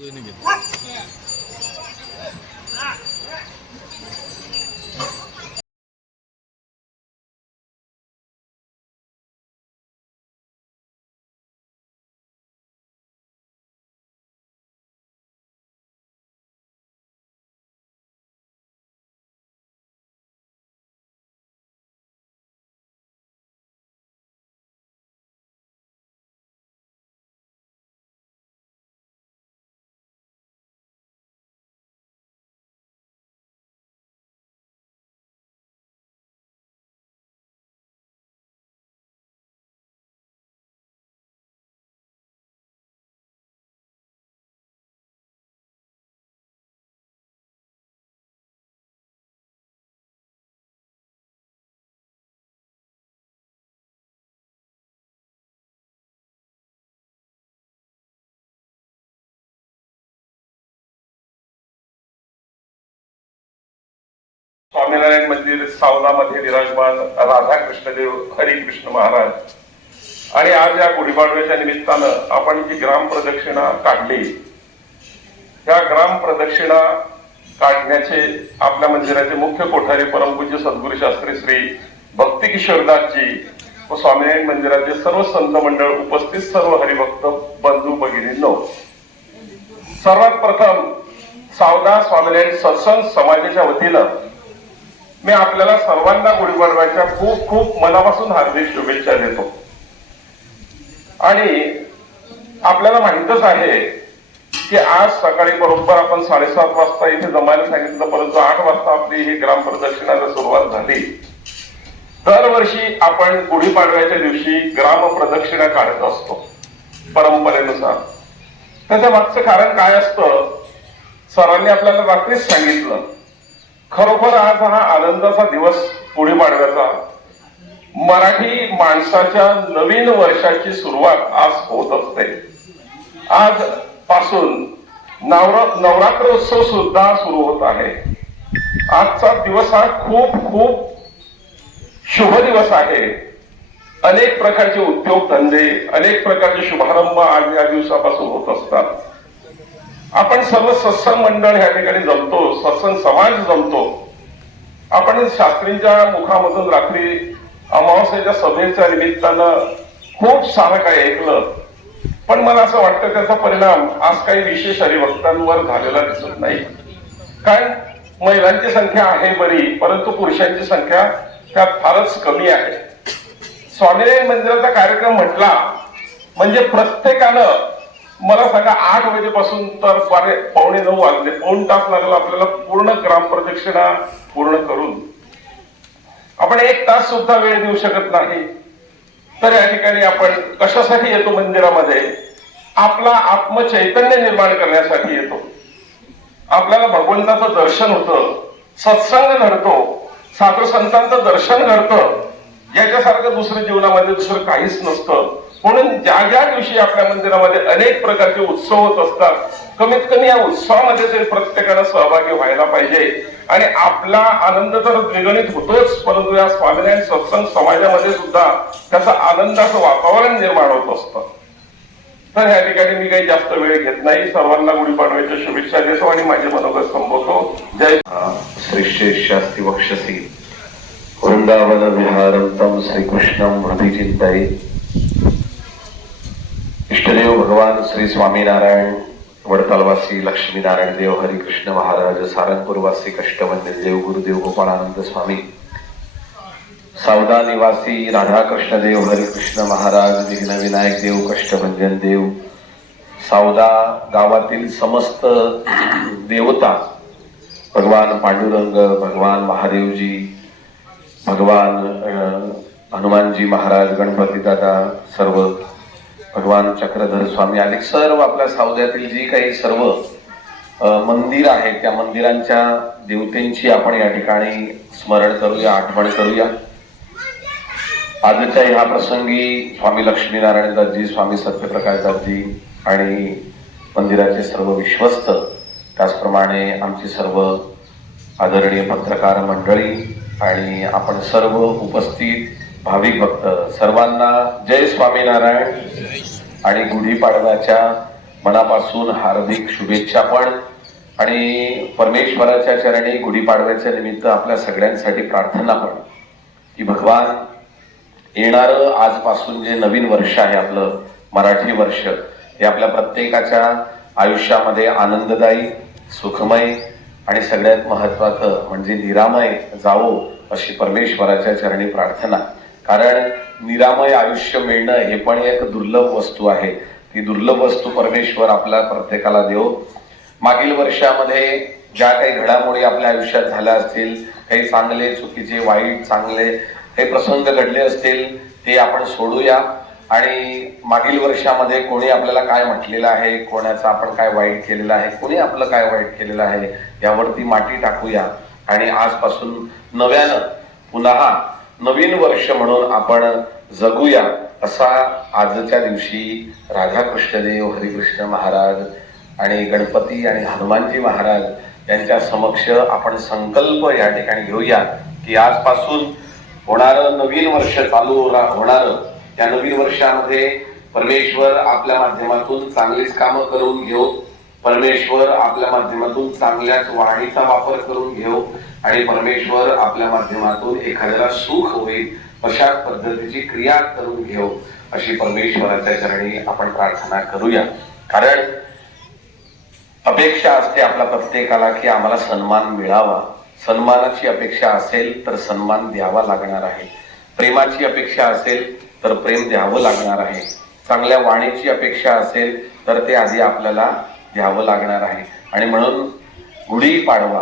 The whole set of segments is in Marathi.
就是那边 स्वामीनारायण मंदिर सावलामध्ये विराजमान राधाकृष्णदेव हरिकृष्ण महाराज. आणि आज या गुढीपाडव्याच्या निमित्तानं आपण जी ग्राम प्रदक्षिणा काढली त्या ग्राम प्रदक्षिणा काढण्याचे आपल्या मंदिराचे मुख्य कोठारी परमपूज्य सद्गुरू शास्त्री श्री भक्ती किशोरदासजी व स्वामीनारायण मंदिराचे सर्व संत मंडळ उपस्थित सर्व हरिभक्त बंधू भगिनींनो. सर्वात प्रथम सावदा स्वामीनारायण सत्संग समाजाच्या वतीनं मी आपल्याला सर्वांना गुढीपाडव्याच्या खूप खूप मनापासून हार्दिक शुभेच्छा देतो. आणि आपल्याला माहितच आहे की आज सकाळी बरोबर आपण साडेसात वाजता इथे जमायला सांगितलं परंतु आठ वाजता आपली ही ग्राम प्रदक्षिणाला सुरुवात झाली. दरवर्षी आपण गुढीपाडव्याच्या दिवशी ग्राम प्रदक्षिणा काढत असतो परंपरेनुसार. त्याच्या मागचं कारण काय असतं? सरांनी आपल्याला रात्रीच सांगितलं खरोखर आज हा आनंदाचा दिवस पुढे मांडण्याचा. मराठी माणसाच्या नवीन वर्षाची सुरुवात आज होत असते. आज पासून नवरात्र नवरात्रोत्सव सुद्धा सुरू होत आहे. आजचा दिवस हा खूप खूप शुभ दिवस आहे. अनेक प्रकारचे उद्योगधंदे अनेक प्रकारचे शुभारंभ आज या दिवसापासून होत असतात. आपण सर्व सत्संग मंडळ ह्या ठिकाणी जमतो सत्संग समाज जमतो. आपण शास्त्रींच्या मुखामधून रात्री अमावस्याच्या सभेच्या निमित्तानं खूप सारं काही ऐकलं. पण मला असं वाटतं त्याचा परिणाम आज काही विशेष हरिभक्तांवर झालेला दिसत नाही. काय महिलांची संख्या आहे बरी परंतु पुरुषांची संख्या त्यात फारच कमी आहे. स्वामीनारायण मंदिराचा कार्यक्रम म्हटला म्हणजे प्रत्येकानं मला सांगा आठ वाजेपासून तर बारे पावणे नऊ वाजले. दोन तास लागला आपल्याला पूर्ण ग्राम प्रदक्षिणा पूर्ण करून. आपण एक तास सुद्धा वेळ देऊ शकत नाही. तर या ठिकाणी आपण कशासाठी येतो मंदिरामध्ये? आपला आत्मचैतन्य निर्माण करण्यासाठी येतो. आपल्याला भगवंताचं दर्शन होतं सत्संग घडतो साधू संतांचं दर्शन घडतं. याच्यासारखं दुसरं जीवनामध्ये दुसरं काहीच नसतं. म्हणून ज्या ज्या दिवशी आपल्या मंदिरामध्ये अनेक प्रकारचे उत्सव होत असतात कमीत कमी या उत्सवामध्ये तरी प्रत्येकाला सहभागी व्हायला पाहिजे. आणि आपला आनंद तर द्विगणित होतोच परंतु या स्वामीनारायण सत्संग समाजामध्ये सुद्धा त्याचा आनंदाचं वातावरण निर्माण होत असतं. तर या ठिकाणी मी काही जास्त वेळ घेत नाही. सर्वांना गुढीपाडव्याच्या शुभेच्छा देतो आणि माझे मनोगत संपवतो जय श्री शास्त्री वक्षसी. वृंदावन विहारं तं श्रीकृष्णं हृदि इष्टदेव भगवान श्री स्वामीनारायण वडतालवासी लक्ष्मीनारायण देव हरिकृष्ण महाराज सारंगपूरवासी कष्टवंदे देव गुरुदेव गोपाळानंद स्वामी सावदा निवासी राधाकृष्ण देव हरिकृष्ण महाराज विघ्न विनायक देव कष्टभंजन देव सावदा गावातील समस्त देवता भगवान पांडुरंग भगवान महादेवजी भगवान हनुमानजी महाराज गणपती दादा सर्व भगवान चक्रधर स्वामी आले सर्व आपल्या सावजातील जी काही सर्व मंदिर आहेत त्या मंदिरांच्या देवतेंची आपण या ठिकाणी स्मरण करूया आठवण करूया. आजच्या ह्या प्रसंगी स्वामी लक्ष्मीनारायण दासजी स्वामी सत्यप्रकाश दासजी आणि मंदिराचे सर्व विश्वस्त त्याचप्रमाणे आमची सर्व आदरणीय पत्रकार मंडळी आणि आपण सर्व उपस्थित भाविक भक्त. सर्वांना जय स्वामीनारायण आणि गुढीपाडव्याच्या मनापासून हार्दिक शुभेच्छा पण. आणि परमेश्वराच्या चरणी गुढीपाडव्याच्या निमित्त आपल्या सगळ्यांसाठी प्रार्थना पण. की भगवान येणारं आजपासून जे नवीन वर्ष आहे आपलं मराठी वर्ष हे आपल्या प्रत्येकाच्या आयुष्यामध्ये आनंददायी सुखमय आणि सगळ्यात महत्वाचं म्हणजे निरामय जावो अशी परमेश्वराच्या चरणी प्रार्थना. कारण निरामय आयुष्य मिळणं हे पण एक दुर्लभ वस्तू आहे. ती दुर्लभ वस्तू परमेश्वर आपल्या प्रत्येकाला देव. मागील वर्षामध्ये ज्या काही घडामोडी आपल्या आयुष्यात झाल्या असतील काही चांगले चुकीचे वाईट चांगले काही प्रसंग घडले असतील ते आपण सोडूया. आणि मागील वर्षामध्ये कोणी आपल्याला काय म्हटलेलं आहे कोणाचं आपण काय वाईट केलेलं आहे कोणी आपलं काय वाईट केलेलं आहे यावरती माती टाकूया. आणि आजपासून नव्यानं पुन्हा नवीन वर्ष म्हणून आपण जगूया असा आजच्या दिवशी राधाकृष्णदेव हरिकृष्ण महाराज आणि गणपती आणि हनुमानजी महाराज यांच्या समक्ष आपण संकल्प या ठिकाणी घेऊया की आजपासून होणारं नवीन वर्ष चालू होणार होणारं. या नवीन वर्षामध्ये परमेश्वर आपल्या माध्यमातून चांगलीच कामं करून घेऊ परमेश्वर आपल्या माध्यमातून चांगल्याच वाणीचा वापर करून घेऊ आणि परमेश्वर आपल्या माध्यमातून एखाद्याला सुख होईल अशा पद्धतीची क्रिया करून घेऊ अशी परमेश्वराच्या चरणी आपण प्रार्थना करूया. कारण अपेक्षा असते आपल्या प्रत्येकाला की आम्हाला सन्मान मिळावा. सन्मानाची अपेक्षा असेल तर सन्मान द्यावा लागणार आहे. प्रेमाची अपेक्षा असेल तर प्रेम द्यावं लागणार आहे. चांगल्या वाणीची अपेक्षा असेल तर ते आधी आपल्याला द्यावं लागणार आहे. आणि म्हणून गुढी पाडवा.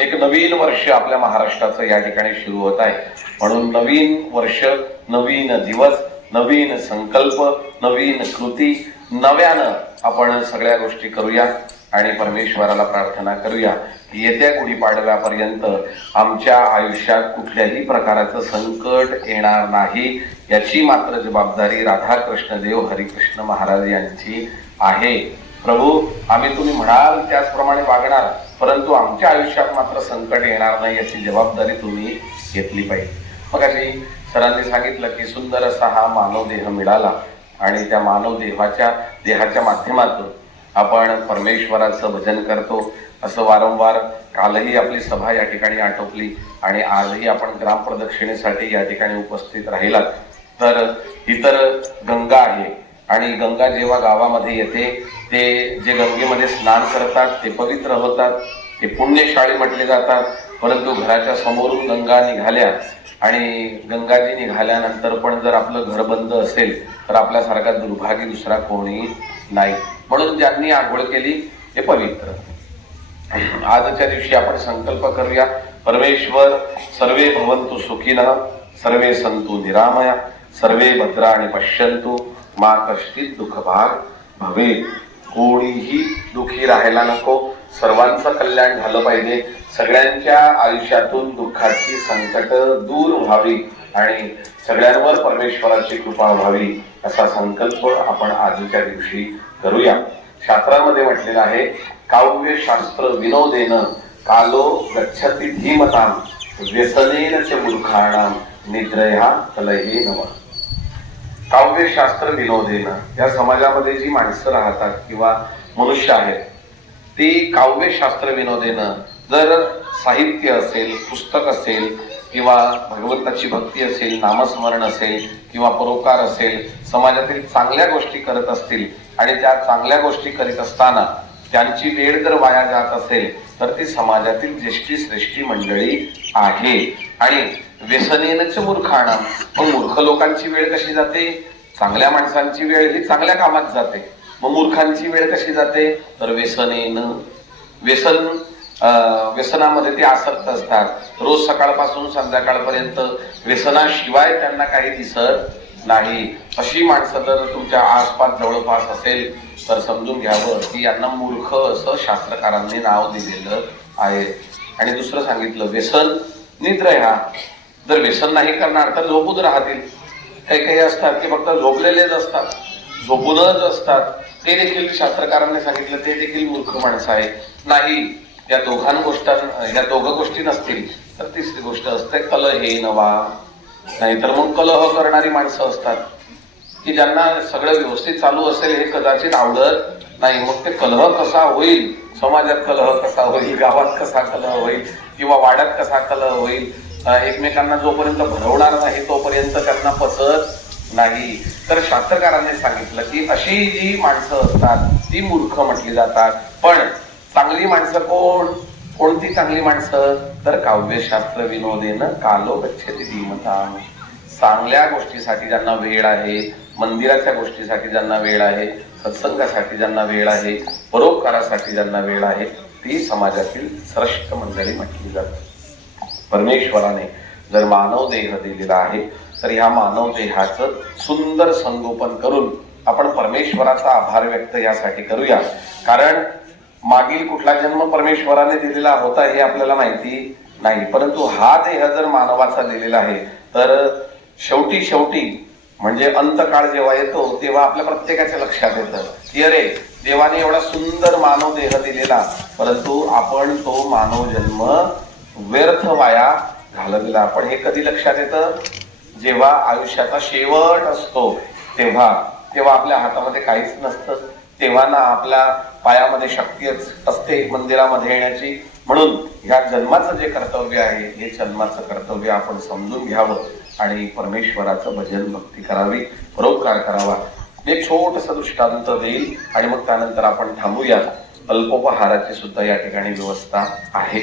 एक नवीन वर्ष आपल्या महाराष्ट्राचं या ठिकाणी सुरू होत आहे. म्हणून नवीन वर्ष नवीन दिवस नवीन संकल्प नवीन कृती नव्यानं आपण सगळ्या गोष्टी करूया आणि परमेश्वराला प्रार्थना करूया की येत्या गुढीपाडव्यापर्यंत आमच्या आयुष्यात कुठल्याही प्रकाराचं संकट येणार नाही याची मात्र जबाबदारी राधाकृष्ण देव हरिकृष्ण महाराज यांची आहे. प्रभू आम्ही तुम्ही म्हणाल त्याचप्रमाणे वागणार. परंतु आमच्या आयुष्यात मात्र संकट येणार नाही याची जबाबदारी तुम्ही घेतली पाहिजे. मग अशी सरांनी सांगितलं की सुंदर असा हा मानव देह मिळाला आणि त्या मानव देहाच्या देहाच्या माध्यमातून आपण परमेश्वराचं भजन करतो. असं वारंवार कालही आपली सभा या ठिकाणी आटोपली आणि आजही आपण ग्रामप्रदक्षिणेसाठी या ठिकाणी उपस्थित राहिलात. तर इतर गंगा आहे आणि गंगा जेव्हा गावामध्ये येते ते जे गंगेमध्ये स्नान करतात ते पवित्र होतात ते पुण्यशाळी म्हटले जातात. परंतु घराच्या समोरून गंगा निघाल्या आणि गंगाजी निघाल्यानंतर पण जर आपलं घर बंद असेल तर आपल्यासारखा दुर्भागी दुसरा कोणी नाही. म्हणून ज्यांनी आंघोळ केली ते पवित्र. आजच्या दिवशी आपण संकल्प करूया परमेश्वर सर्वे भवंतु सुखीन सर्वे संतु निरामया सर्वे भद्राणि पश्यंतु मा कष्टी दुःखभाग भवे कोणीही दुखी राहायला नको. सर्वांचं कल्याण झालं पाहिजे. सगळ्यांच्या आयुष्यातून दुःखाची संकट दूर व्हावी आणि सगळ्यांवर परमेश्वराची कृपा व्हावी असा संकल्प आपण आजच्या दिवशी करूया. शास्त्रामध्ये म्हटलेलं आहे काव्य शास्त्र विनोदेन कालो गच्छती धीमताम व्यसनेन च मूर्खाणाम निद्रया कलये नमः. काव्यशास्त्र विनोदेनं. या समाजामध्ये जी माणसं राहतात किंवा मनुष्य आहेत ती काव्यशास्त्र विनोदेनं. जर साहित्य असेल पुस्तक असेल किंवा भगवंताची भक्ती असेल नामस्मरण असेल किंवा परोकार असेल समाजातील चांगल्या गोष्टी करत असतील आणि त्या चांगल्या गोष्टी करीत असताना त्यांची वेळ जर वाया जात असेल तर ती समाजातील ज्येष्ठी श्रेष्ठी मंडळी आहे. आणि व्यसनेनच मूर्खाणा. मग मूर्ख लोकांची वेळ कशी जाते? चांगल्या माणसांची वेळ ही चांगल्या कामात जाते. मग मूर्खांची वेळ कशी जाते? तर व्यसनेन. व्यसन व्यसनामध्ये ते आसक्त असतात. रोज सकाळपासून संध्याकाळपर्यंत व्यसनाशिवाय त्यांना काही दिसत नाही. अशी माणसं जर तुमच्या आसपास जवळपास असेल तर समजून घ्यावं की यांना मूर्ख असं शास्त्रकारांनी नाव दिलेलं आहे. आणि दुसरं सांगितलं व्यसन निद्र ह्या. जर व्यसन नाही करणार तर झोपून राहतील. काही काही असतात की फक्त झोपलेलेच असतात. झोपूनच असतात. ते देखील शास्त्रकारांनी सांगितलं ते देखील मूर्ख माणसं आहे नाही या दोघां गोष्टां या दोघं गोष्टी नसतील तर तिसरी गोष्ट असते कलह हे नवा नाहीतर मग कलह करणारी माणसं असतात. की ज्यांना सगळं व्यवस्थित चालू असेल हे कदाचित आवडत नाही. मग ते कलह कसा होईल? समाजात कलह कसा होईल? गावात कसा कलह होईल? किंवा वाड्यात कसा कलह होईल? एकमेकांना जोपर्यंत भरवणार नाही तोपर्यंत त्यांना पचत नाही. तर शास्त्रकारांनी सांगितलं की अशी जी माणसं असतात ती मूर्ख म्हटली जातात. पण चांगली माणसं कोण? कोणती चांगली माणसं? तर काव्यशास्त्र विनोदेनं कालो गच्छती धीमता चांगल्या गोष्टीसाठी ज्यांना वेळ आहे मंदिराच्या गोष्टीसाठी ज्यांना वेळ आहे सत्संगासाठी ज्यांना वेळ आहे परोपकारासाठी ज्यांना वेळ आहे ती समाजातील श्रेष्ठ मंडळी म्हटली जाते. परमेश्वराने जर मानव देह दिलेला आहे तर ह्या मानव देहाचं सुंदर संगोपन करून आपण परमेश्वराचा आभार व्यक्त यासाठी करूया. कारण मागील कुठला जन्म परमेश्वराने दिलेला होता हे आपल्याला माहिती नाही. परंतु हा देह जर मानवाचा दिलेला आहे तर शेवटी शेवटी म्हणजे अंतकाळ जेव्हा येतो तेव्हा आपल्या प्रत्येकाच्या लक्षात येतं की अरे देवाने एवढा सुंदर मानव देह दिलेला परंतु आपण तो मानव जन्म व्यर्थ वाया घालवलेला पण हे कधी लक्षात येतं? जेव्हा आयुष्याचा शेवट असतो तेव्हा तेव्हा आपल्या हातामध्ये काहीच नसतं. तेव्हा ना आपल्या पायामध्ये शक्तीच असते मंदिरामध्ये येण्याची. म्हणून ह्या जन्माचं जे कर्तव्य आहे हे जन्माचं कर्तव्य आपण समजून घ्यावं. आणि परमेश्वराचं भजन भक्ती करावी परोपकार करावा. एक छोटस दृष्टांत देईल आणि मग त्यानंतर आपण थांबूया. अल्पोपहाराची सुद्धा या ठिकाणी व्यवस्था आहे.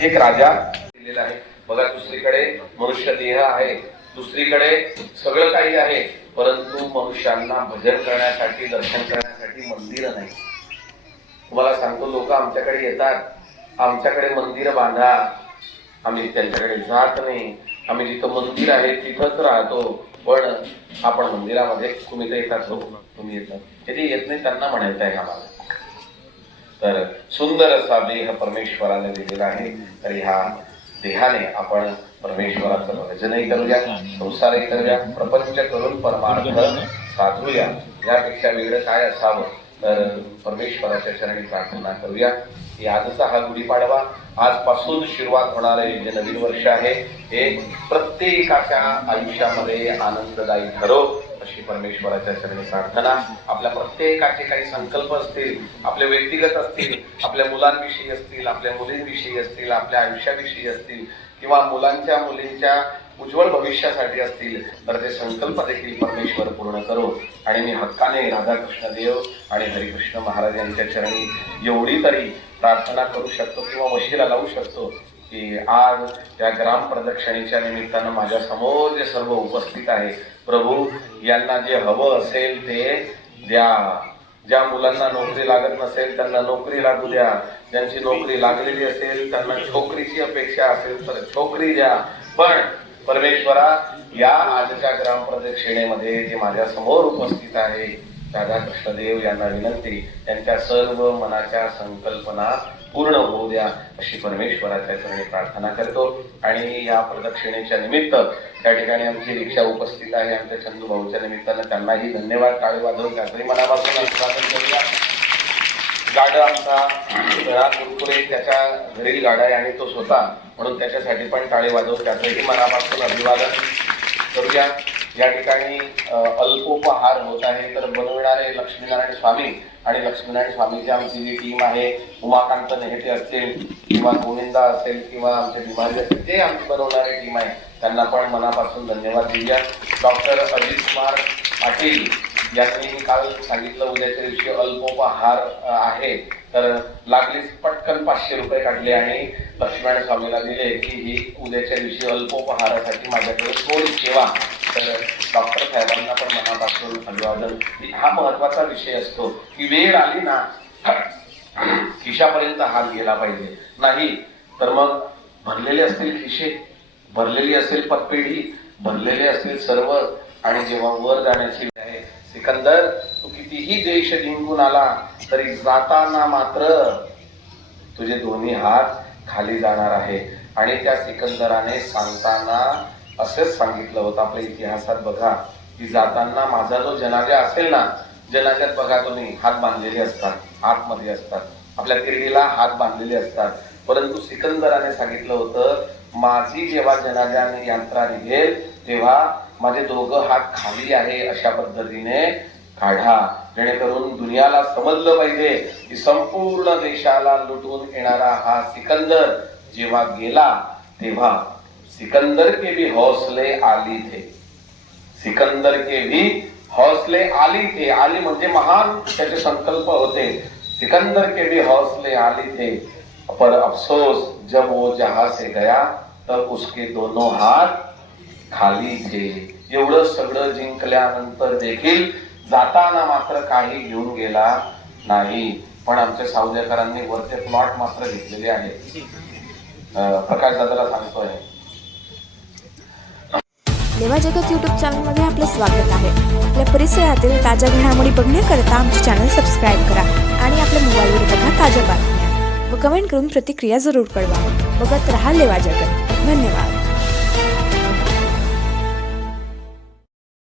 एक राजा दिलेला आहे. बघा दुसरीकडे मनुष्य देह आहे. दुसरीकडे सगळं काही आहे. परंतु मनुष्यांना भजन करण्यासाठी दर्शन करण्यासाठी मंदिर नाही. तुम्हाला सांगतो लोक आमच्याकडे येतात. आमच्याकडे मंदिर बांधा. आम्ही त्यांच्याकडे जात नाही. आम्ही जिथं मंदिर आहे तिथंच राहतो. पण आपण मंदिरामध्ये तुम्ही तर येतात हो. तुम्ही येतात ते येत नाही त्यांना म्हणायचं आहे आम्हाला. तर सुंदर असा देह परमेश्वराने दिलेला आहे. तर ह्या देहाने आपण परमेश्वराचं भजनही करूया संसारही करूया प्रपंच करून परमार्थ साधूया. यापेक्षा वेगळं काय असावं? तर परमेश्वराच्या चरणी प्रार्थना करूया. की आजचा हा गुढीपाडवा आजपासून सुरुवात होणारे जे नवीन वर्ष आहे हे प्रत्येकाच्या आयुष्यामध्ये आनंददायी ठरो अशी परमेश्वराच्या चरणी प्रार्थना. आपल्या प्रत्येकाचे काही संकल्प असतील आपले व्यक्तिगत असतील आपल्या मुलांविषयी असतील आपल्या मुलींविषयी असतील आपल्या आयुष्याविषयी असतील किंवा मुलांच्या मुलींच्या उज्ज्वल भविष्यासाठी असतील तर ते संकल्प देखील परमेश्वर पूर्ण करो. आणि मी हक्काने राधाकृष्ण देव आणि हरिकृष्ण महाराज यांच्या चरणी एवढी तरी प्रार्थना करू शकतो किंवा वशीला लावू शकतो की आज त्या ग्राम प्रदक्षिणेच्या निमित्तानं माझ्यासमोर जे सर्व उपस्थित आहे प्रभू यांना जे हवं असेल ते द्या. ज्या मुलांना नोकरी लागत नसेल त्यांना नोकरी लागू द्या. ज्यांची नोकरी लागलेली असेल त्यांना छोकरीची अपेक्षा असेल तर छोकरी द्या. पण परमेश्वरा या आजच्या ग्रामप्रदक्षिणेमध्ये जे माझ्यासमोर उपस्थित आहे राधाकृष्णदेव यांना विनंती त्यांच्या सर्व मनाच्या संकल्पना पूर्ण होऊ द्या अशी परमेश्वराच्या चरणी प्रार्थना करतो. आणि या प्रदक्षिणेच्या निमित्त त्या ठिकाणी आमची रिक्षा उपस्थित आहे. आमच्या चंदू भाऊच्या निमित्तानं त्यांनाही धन्यवाद. टाळे वाजवून त्याचंही मनापासून अभिवादन करूया. गाडा आमचा घरा कुरकुरे त्याच्या घरील गाडा आहे आणि तो स्वतः म्हणून त्याच्यासाठी पण टाळे वाजवून त्याचंही मनापासून अभिवादन करूया. या ठिकाणी अल्पोपहार होत आहे तर बनविणारे लक्ष्मीनारायण स्वामी आणि लक्ष्मीनारायण स्वामीची आमची जी टीम आहे उमाकांत नेहटे असतील किंवा गोविंदा असेल किंवा आमचे बिमारी असतील ते आमची बनवणारी टीम आहे त्यांना पण मनापासून धन्यवाद देऊया. डॉक्टर अजित कुमार पाटील यांनी काल सांगितलं उद्याच्या दिवशी अल्पोपहार आहे. तर लागलीच पटकन पाचशे रुपये काढले आणि लक्ष्मण स्वामीला दिले की ही उद्याच्या दिवशी अल्पोपहारासाठी माझ्याकडे थोडी सेवा. तर डॉक्टर साहेबांना पण मनापासून अभिवादन. हा महत्त्वाचा विषय असतो. की वेळ आली ना खिशापर्यंत हात गेला पाहिजे. नाही तर मग भरलेले असतील खिशे भरलेली असेल पतपेढी भरलेले असतील सर्व. आणि जेव्हा वर जाण्याची वेळ आहे सिकंदर तू कितीही देश जिंकून आला तरी जाताना मात्र तुझे दोन्ही हात खाली जाणार आहे. आणि त्या सिकंदराने सांगताना असंच सांगितलं होतं आपल्या इतिहासात बघा की जाताना माझा जो जनाजा असेल ना जनाजात बघा तुम्ही हात बांधलेले असतात आतमध्ये असतात. आपल्या किरडीला हात बांधलेले असतात. परंतु सिकंदराने सांगितलं होतं माझी जेव्हा जनाजाने यात्रा निघेल तेव्हा माझे दोघं हात खाली आहे अशा पद्धतीने काढा. जेणेकरून दुनियाला समजलं पाहिजे की संपूर्ण देशाला लुटून येणारा हा सिकंदर जेव्हा गेला तेव्हा सिकंदर के भी हौसले आली थे. सिकंदर के भी हौसले आली थे. आली म्हणजे महान त्याचे संकल्प होते. सिकंदर के भी हौसले आली थे. पर अफसोस जब वो जहाज से गया तर उसके दोनों हात खाली थे. एवढं सगळं जिंकल्यानंतर देखील जाताना मात्र काही घेऊन गेला नाही. पण आमच्या सावजेकरांनी वरचे प्लॉट मात्र घेतलेले आहेत. प्रकाश दादाला सांगतोय. लेवा जगत यूट्यूब चॅनलमध्ये आपले स्वागत आहे. आपल्या परिसरातील ताज्या घडामोडी बघण्याकरता आमचे चॅनल सबस्क्राईब करा आणि आपल्या मोबाईलवर बघा ताज्या बातम्या. व कमेंट करून प्रतिक्रिया जरूर कळवा. बघत रहा लेवा जगत. धन्यवाद.